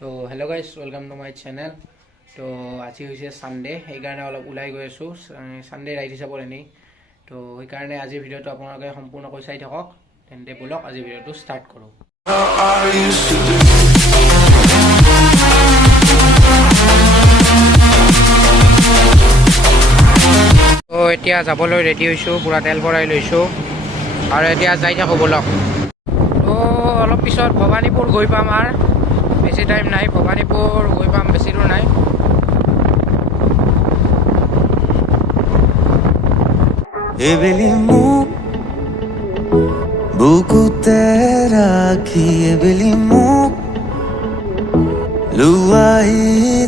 তো hello' guys, welcome to my channel. তো আজি হৈছে ছানডে, সেইকাৰণে অলপ ওলাই গৈ আছোঁ ছানডে ৰাইড হিচাপত এনেই। তো সেইকাৰণে আজিৰ ভিডিঅ'টো আপোনালোকে সম্পূৰ্ণকৈ চাই থাকক। তেন্তে ব'লক আজি ভিডিঅ'টো ষ্টাৰ্ট কৰোঁ। তো এতিয়া যাবলৈ ৰেডি হৈছোঁ, পূৰা তেল ভৰাই লৈছোঁ আৰু এতিয়া যাই থাকোঁ ব'লক। তো অলপ পিছত ভৱানীপুৰ গৈ পাম আৰু বেছি টাইম নাই, ভৱানীপুৰ গৈ পাম, বেছি দূৰ নাই। এবেলি মোক বুকুতে ৰাখি এবেলি মোক লুৱাই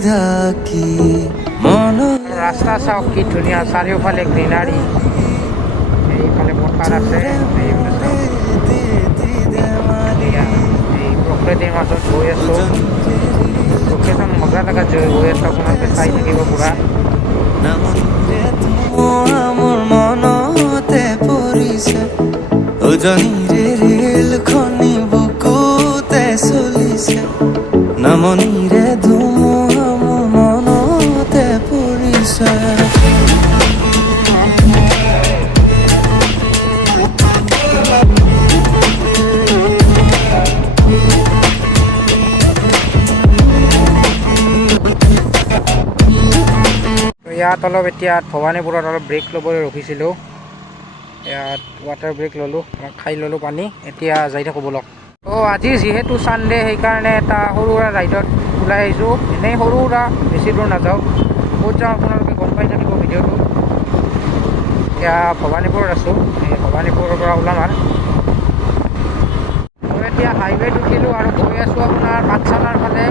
ঢাকি মন ৰাস্তা চাওক কি ধুনীয়া, চাৰিওফালে গ্ৰীনাৰী, এইফালে পথাৰ আছে, এইফালে চাওক এই প্ৰকৃতিৰ মাজত গৈ আছোঁ। লোকেশ্যন মজা লগা গৈ আছোঁ, আপোনালোকে চাই থাকিব পুৰা। মোৰ মনতে পৰিছে উজনিৰে ৰেলখনি বুকুতে চলিছে নামনিৰে ধুমুহা মোৰ মনতে পৰিছে। ইয়াত অলপ এতিয়া ভৱানীপুৰত অলপ ব্ৰেক ল'বলৈ ৰখিছিলোঁ, ইয়াত ৱাটাৰ ব্ৰেক ল'লোঁ, খাই ল'লোঁ পানী, এতিয়া যাই থাকোঁ ব'লক। আজি যিহেতু ছানডে সেইকাৰণে এটা সৰু সুৰা ৰাইডত ওলাই আহিছোঁ। এনেই সৰু সুৰা, বেছি দূৰ নাযাওঁ, ক'ত যাওঁ আপোনালোকে গম পাই থাকিব ভিডিঅ'টো। এতিয়া ভৱানীপুৰত আছোঁ, এই ভৱানীপুৰৰ পৰা ওলাম আৰু মই এতিয়া হাইৱেত উঠিলোঁ আৰু গৈ আছোঁ আপোনাৰ পাঠশালাৰ ফালে।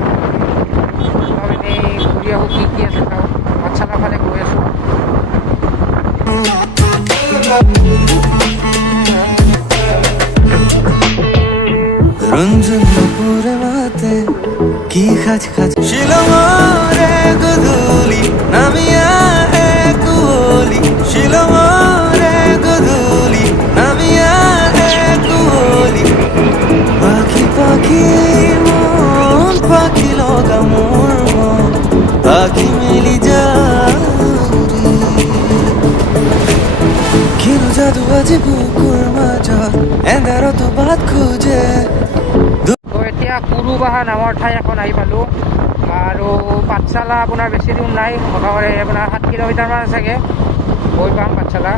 অলপ এনেই ঘূৰি আহোঁ, কি আছে চাওঁ। পাঠশালাৰ ফালে গৈ আছোঁ। ৰঞ্জন কাপুৰে মাতে কি খাজ খাজ শিলঙৰে গধূলি নামি আহে কুঁৱলী শিলঙৰে গধূলি নামি আহে কুঁৱলী পাখি পাখি মন পাখি লগা মোৰ মন পাখি মেলি যাউৰি কিনো যাদু আজি বুকুৰ মাজত এন্ধাৰতো বাট খোজে। তো এতিয়া কুৰুবাহা নামৰ ঠাই এখন আহি পালোঁ আৰু পাঠশালা আপোনাৰ বেছি দূৰ নাই, মোটামুটি আপোনাৰ 7 কিলোমিটাৰমান চাগে গৈ পাম পাঠশালা।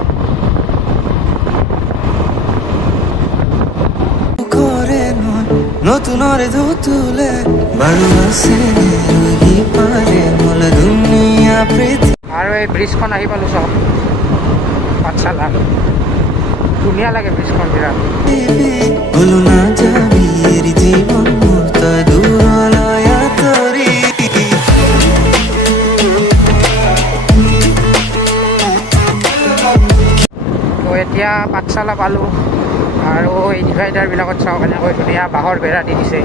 নতুনৰে ধুতুলে বাৰু আছে পাৰে মল দুনিয়া পৃথিৱী আৰু এই ব্ৰিজখন আহি পালোঁ চব পাঠশালা, ধুনীয়া লাগে ব্ৰিজখন বিৰাট। বলো না যাবি এৰি জীৱন মোৰ তই দূৰলৈ আঁতৰি। তো এতিয়া পাঠশালা পালোঁ আৰু এই ডিভাইডাৰবিলাকত চাওক এনেকৈ ধুনীয়া বাঁহৰ বেৰা দি দিছে,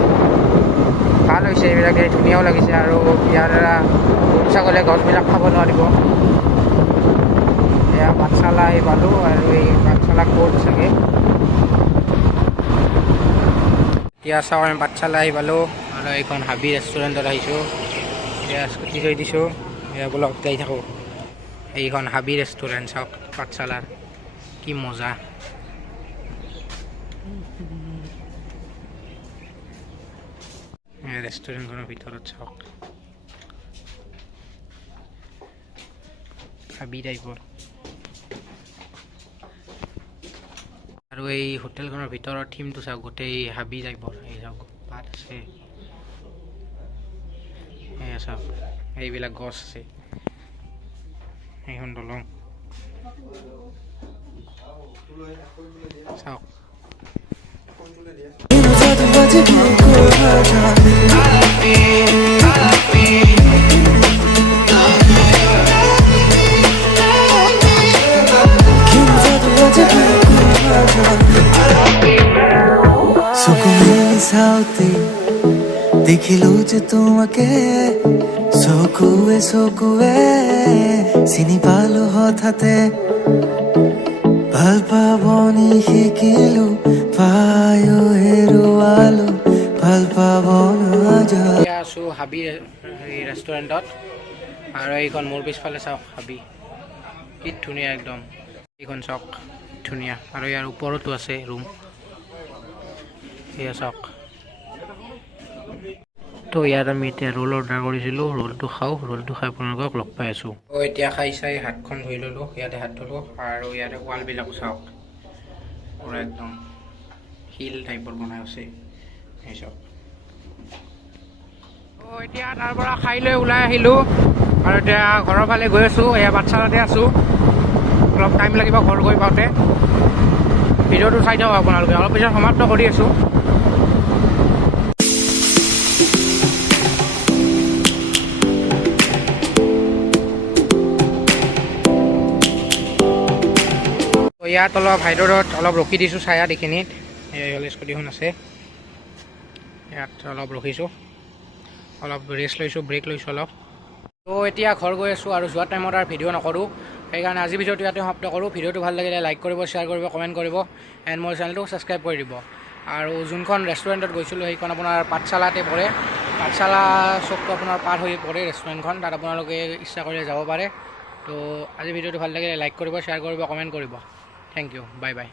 ভাল হৈছে এইবিলাকে, ধুনীয়াও লাগিছে। আৰু ইয়াৰ দ্বাৰা গৰু ছাগলীয়ে গছবিলাক খাব নোৱাৰিব। এয়া পাঠশালা আহি পালোঁ আৰু এই পাঠশালা ক'ত চাগে, এতিয়া চাওক আমি পাঠশালা আহি পালোঁ আৰু এইখন হাবি ৰেষ্টুৰেণ্টত আহিছোঁ। এয়া স্কুটি থৈ দিছোঁ, এয়া বলক যাই থাকোঁ। এইখন হাবি ৰেষ্টুৰেণ্ট চাওক পাঠশালাৰ, কি মজা। ৰেষ্টুৰেণ্টখনৰ ভিতৰত চাওক হাবি টাইপৰ, আৰু এই হোটেলখনৰ ভিতৰৰ থিমটো চাওক, গোটেই হাবি টাইপৰ। এই চাওক পাত আছে, এই চাওক এইবিলাক গছ আছে, এইখন দলং চাওক। চাওঁতে দেখিলো যে তোমাকে চকুৱে চকুৱে চিনি পালো হঠাতে ভাল পাবনি শিকিলো পায়ো হেৰুৱালো ভাল পাব নাযায় এতিয়া আছোঁ হাবি ৰেষ্টুৰেণ্টত আৰু এইখন মোৰ পিছফালে চাওক হাবি কি ধুনীয়া একদম এইখন চাওক ধুনীয়া আৰু ইয়াৰ ওপৰতো আছে ৰুম এয়া চাওক তো ইয়াত আমি এতিয়া ৰোল অৰ্ডাৰ কৰিছিলোঁ ৰোলটো খাওঁ ৰোলটো খাই আপোনালোকক লগ পাই আছোঁ এতিয়া খাই চাই হাতখন ধুই ল'লোঁ ইয়াতে হাত ধুলোঁ আৰু ইয়াতে ৱালবিলাকো চাওক পুৰা একদম শিল টাইপৰ বনাই আছে এই চাওক এতিয়া তাৰ পৰা খাই লৈ ওলাই আহিলোঁ আৰু এতিয়া ঘৰৰ ফালে গৈ আছোঁ এয়া পাঠশালাতে আছোঁ অলপ টাইম লাগিব ঘৰ গৈ পাওঁতে ভিডিঅ'টো চাই থাকক আপোনালোকে অলপ পিছত সমাপ্ত কৰি আছোঁ ইয়াত অলপ হাইদৰত অলপ ৰখি দিছোঁ ছায়াত এইখিনিত এই স্কুটিখন আছে ইয়াত অলপ ৰখিছোঁ অলপ ৰেষ্ট লৈছোঁ ব্ৰেক লৈছোঁ অলপ তো এতিয়া ঘৰ গৈ আছোঁ আৰু যোৱা টাইমত আৰু ভিডিঅ' নকৰোঁ সেইকাৰণে আজি ভিডিঅ'টো ইয়াতে সমাপ্ত কৰোঁ ভিডিঅ'টো ভাল লাগিলে লাইক কৰিব শ্বেয়াৰ কৰিব কমেণ্ট কৰিব এণ্ড মোৰ চেনেলটো ছাবস্ক্ৰাইব কৰি দিব আৰু যোনখন ৰেষ্টুৰেণ্টত গৈছিলোঁ সেইখন আপোনাৰ পাঠশালাতে পৰে পাঠশালা চকটো আপোনাৰ পাৰ হৈ পৰে ৰেষ্টুৰেণ্টখন তাত আপোনালোকে ইচ্ছা কৰিলে যাব পাৰে তো আজি ভিডিঅ'টো ভাল লাগিলে লাইক কৰিব শ্বেয়াৰ কৰিব কমেণ্ট কৰিব থেংক ইউ বাই বাই